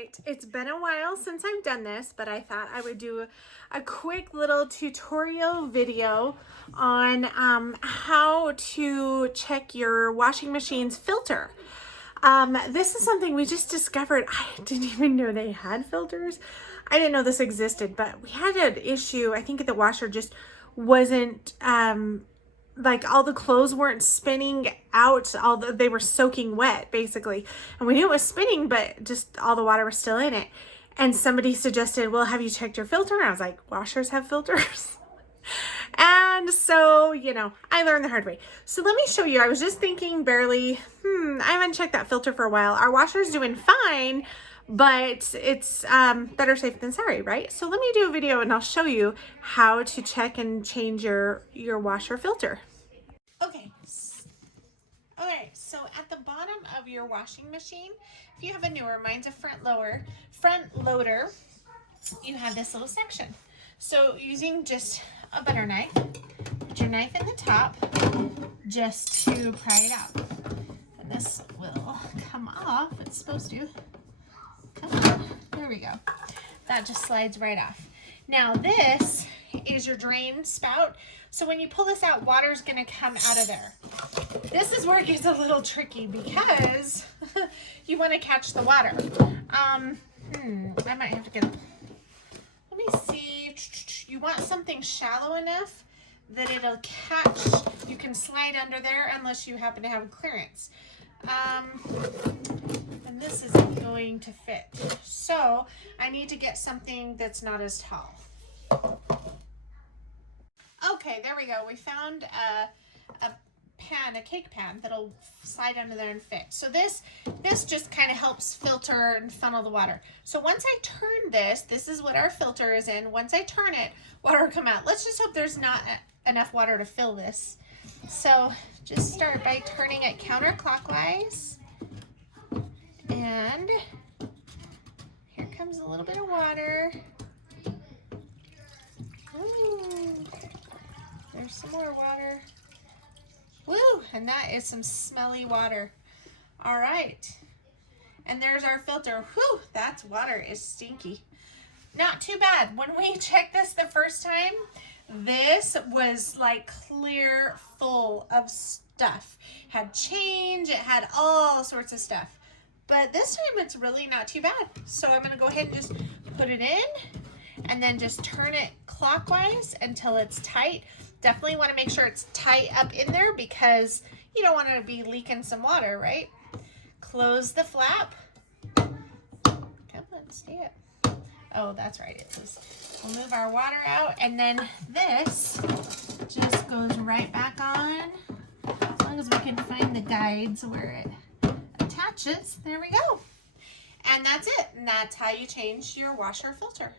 right, it's been a while since I've done this, but I thought I would do a quick little tutorial video on how to check your washing machine's filter. This is something we just discovered. I didn't even know they had filters. I didn't know this existed, but we had an issue. I think the washer just wasn't, like all the clothes weren't spinning out, they were soaking wet basically. And we knew it was spinning, but just all the water was still in it. And somebody suggested, well, have you checked your filter? And I was like, washers have filters? And so, you know, I learned the hard way. So let me show you. I was just thinking barely, I haven't checked that filter for a while. Our washer's doing fine, but it's better safe than sorry, right? So let me do a video and I'll show you how to check and change your washer filter. Okay, so at the bottom of your washing machine, if you have a newer, mine's a front loader, you have this little section. So using just a butter knife, put your knife in the top just to pry it out. And this will come off, it's supposed to. Come on, there we go. That just slides right off. Now this is your drain spout. So when you pull this out, water's gonna come out of there. This is where it gets a little tricky because you wanna catch the water. I might have to get, let me see. You want something shallow enough that it'll catch, you can slide under there unless you happen to have clearance. And this isn't going to fit. So I need to get something that's not as tall. Okay, there we go. We found a cake pan that'll slide under there and fit. So this just kind of helps filter and funnel the water. So once I turn this is what our filter is in. Once I turn it, water will come out. Let's just hope there's not enough water to fill this. So just start by turning it counterclockwise. And here comes a little bit of water. Ooh, there's some more water. Woo, and that is some smelly water. All right, and there's our filter. Whew, that water is stinky. Not too bad. When we checked this the first time, this was like clear full of stuff. It had change, it had all sorts of stuff. But this time it's really not too bad. So I'm gonna go ahead and just put it in and then just turn it clockwise until it's tight. Definitely wanna make sure it's tight up in there because you don't want to be leaking some water, right? Close the flap. Come on, stay up. Oh, that's right, it was. We'll move our water out and then this just goes right back on. As long as we can find the guides where it attaches, there we go. And that's it. And that's how you change your washer filter.